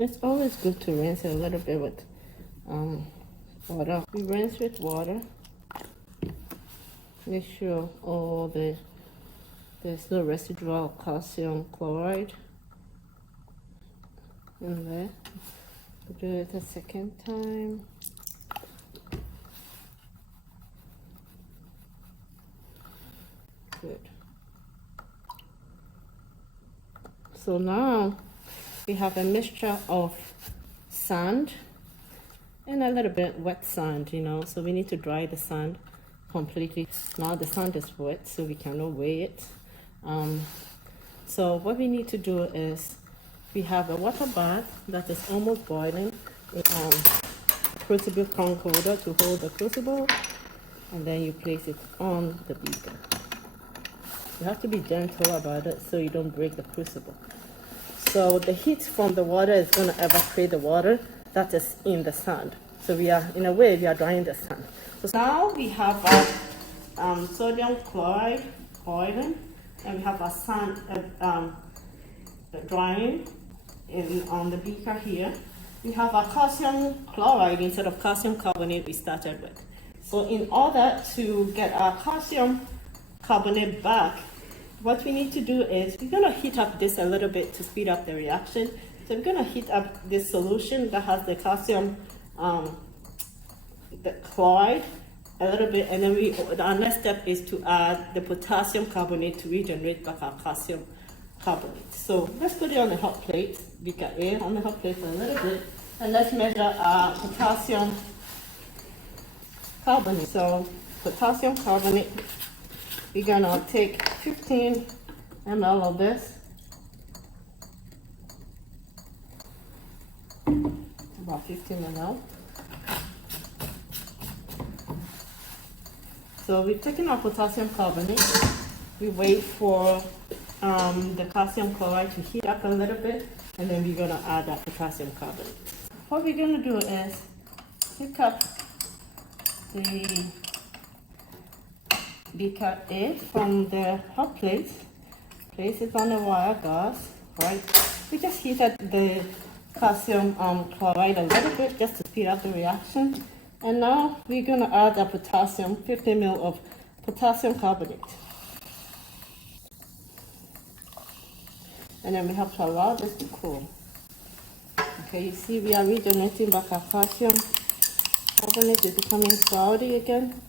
It's always good to rinse it a little bit with water. We rinse with water. Make sure there's no residual calcium chloride in there. Do it a second time. Good. So now we have a mixture of sand and a little bit wet sand, you know, so we need to dry the sand completely. Now the sand is wet, so we cannot weigh it. So what we need to do is we have a water bath that is almost boiling, crucible conch holder to hold the crucible, and then you place it on the beaker. You have to be gentle about it so you don't break the crucible. So the heat from the water is going to evaporate the water that is in the sand. So we are, in a way, we are drying the sand. So now we have our sodium chloride boiling, and we have our sand drying on the beaker here. We have our calcium chloride instead of calcium carbonate we started with. So in order to get our calcium carbonate back, what we need to do is we're going to heat up this a little bit to speed up the reaction. So we're going to heat up this solution that has the calcium, the chloride a little bit, and then our next step is to add the potassium carbonate to regenerate back our calcium carbonate. So let's put it on the hot plate, beaker A on the hot plate for a little bit, and let's measure our potassium carbonate. So potassium carbonate, we're gonna take 15 ml of this, about 15 ml. So we've taken our potassium carbonate, we wait for the calcium chloride to heat up a little bit, and then we're gonna add that potassium carbonate. What we're gonna do is pick up the beaker A from the hot plate, place it on the wire gas, right? We just heated the calcium chloride a little bit just to speed up the reaction. And now we're gonna add the potassium, 50 ml of potassium carbonate. And then we have to allow this to cool. Okay, you see we are regenerating back our calcium carbonate is becoming cloudy again.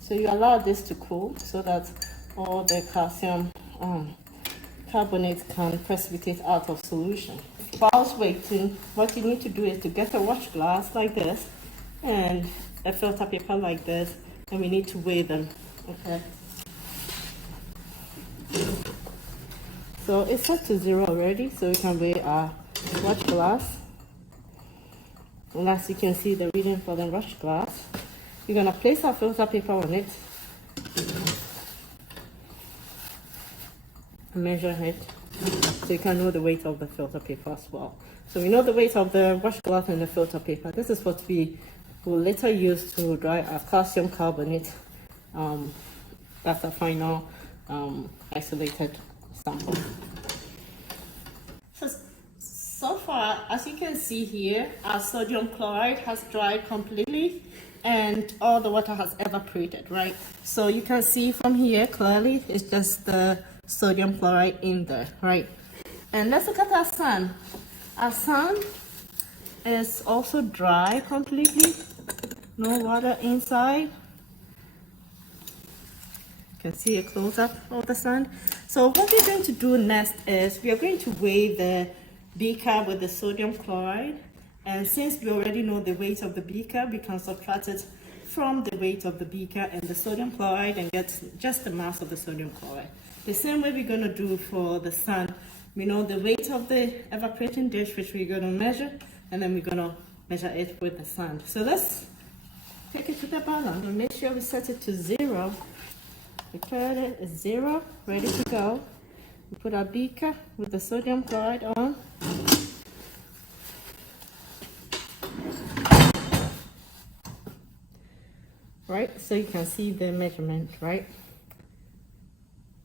So you allow this to cool so that all the calcium carbonate can precipitate out of solution. Whilst waiting, what you need to do is to get a wash glass like this and a filter paper like this, and we need to weigh them, okay? So it's set to 0 already, so we can weigh our wash glass. And as you can see the reading for the wash glass, we're gonna place our filter paper on it, measure it, so you can know the weight of the filter paper as well. So we know the weight of the wash glass and the filter paper. This is what we will later use to dry our calcium carbonate as a final isolated sample. So far, as you can see here, our sodium chloride has dried completely and all the water has evaporated, right? So you can see from here clearly it's just the sodium chloride in there, right? And let's look at our sand. Our sand is also dry completely, no water inside. You can see a close-up of the sand. So what we're going to do next is we are going to weigh the beaker with the sodium chloride, and since we already know the weight of the beaker, we can subtract it from the weight of the beaker and the sodium chloride and get just the mass of the sodium chloride. The same way we're going to do for the sand. We know the weight of the evaporating dish, which we're going to measure, and then we're going to measure it with the sand. So let's take it to the balance. We'll make sure we set it to 0. We turn it at 0, ready to go. We put our beaker with the sodium chloride on. Right, so you can see the measurement, right?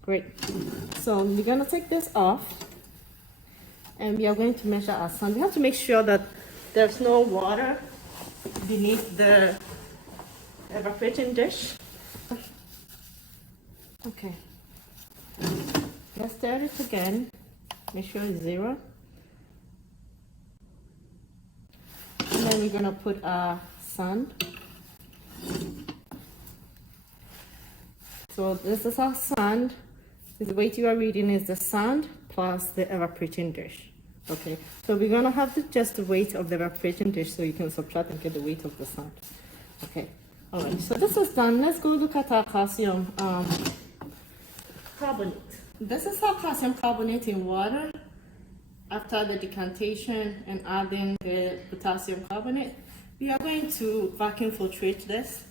Great. So we're gonna take this off, and we are going to measure our sand. We have to make sure that there's no water beneath the evaporating dish. Okay, let's stir it again. Make sure it's 0. And then we're gonna put our sand. So this is our sand. The weight you are reading is the sand plus the evaporating dish. Okay, so we're gonna have just the weight of the evaporating dish, so you can subtract and get the weight of the sand. Okay, all right, so this is done. Let's go look at our calcium carbonate. This is our calcium carbonate in water after the decantation and adding the potassium carbonate. We are going to vacuum filtrate this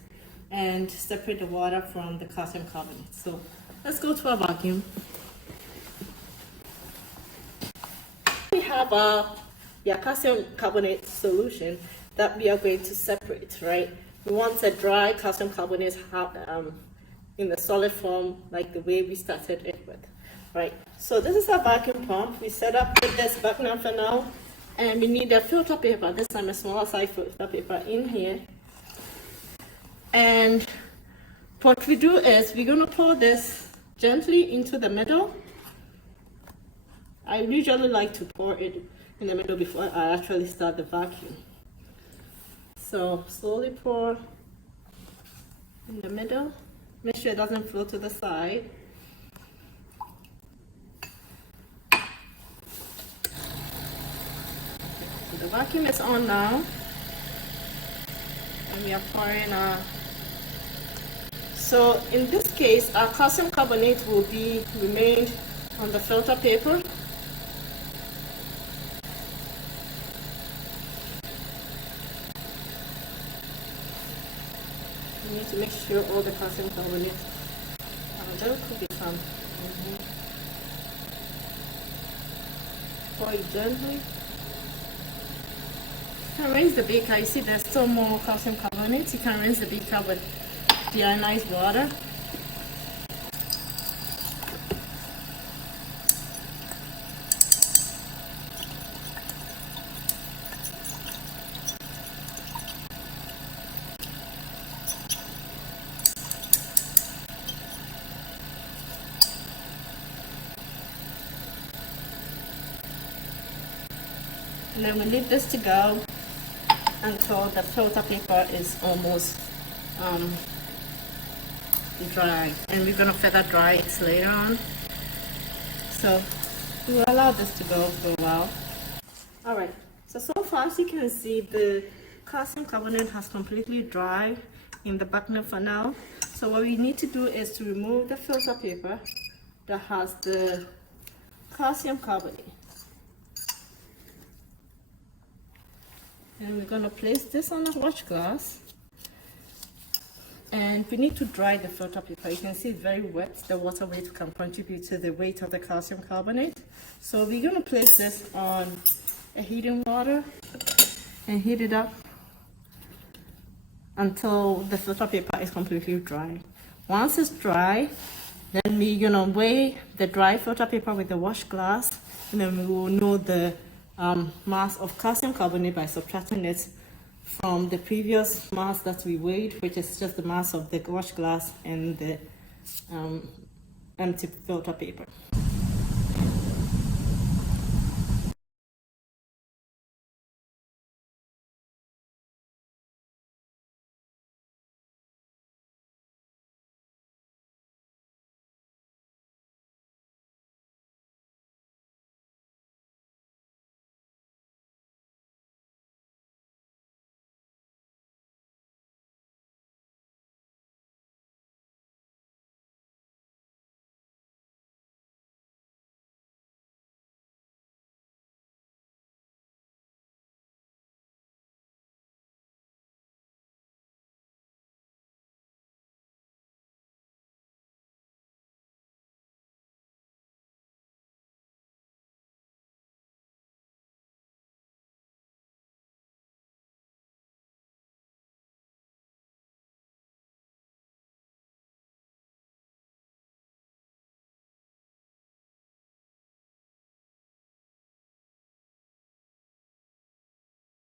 and separate the water from the calcium carbonate. So let's go to our vacuum. We have our calcium carbonate solution that we are going to separate, right? We want a dry calcium carbonate in the solid form, like the way we started it with, right? So this is our vacuum pump. We set up with this Bucknell for now, and we need a filter paper, this time a smaller size filter paper in here. And what we do is we're going to pour this gently into the middle. I usually like to pour it in the middle before I actually start the vacuum. So slowly pour in the middle. Make sure it doesn't flow to the side. So the vacuum is on now. And we are pouring our... So in this case, our calcium carbonate will be remained on the filter paper. You need to make sure all the calcium carbonate, there could be some. Pour it gently. You can rinse the beaker. You see there's still more calcium carbonate. You can rinse the beaker with deionized water. And then we leave this to go until the filter paper is almost dry, and we're going to further dry it later on. So we'll allow this to go for a while. Alright, so far as you can see, the calcium carbonate has completely dried in the Bucknell funnel. So what we need to do is to remove the filter paper that has the calcium carbonate. And we're going to place this on a watch glass, and we need to dry the filter paper. You can see it's very wet. The water weight can contribute to the weight of the calcium carbonate. So we're going to place this on a heating water and heat it up until the filter paper is completely dry. Once it's dry, then we're going to weigh the dry filter paper with the wash glass, and then we will know the mass of calcium carbonate by subtracting it from the previous mass that we weighed, which is just the mass of the wash glass and the empty filter paper.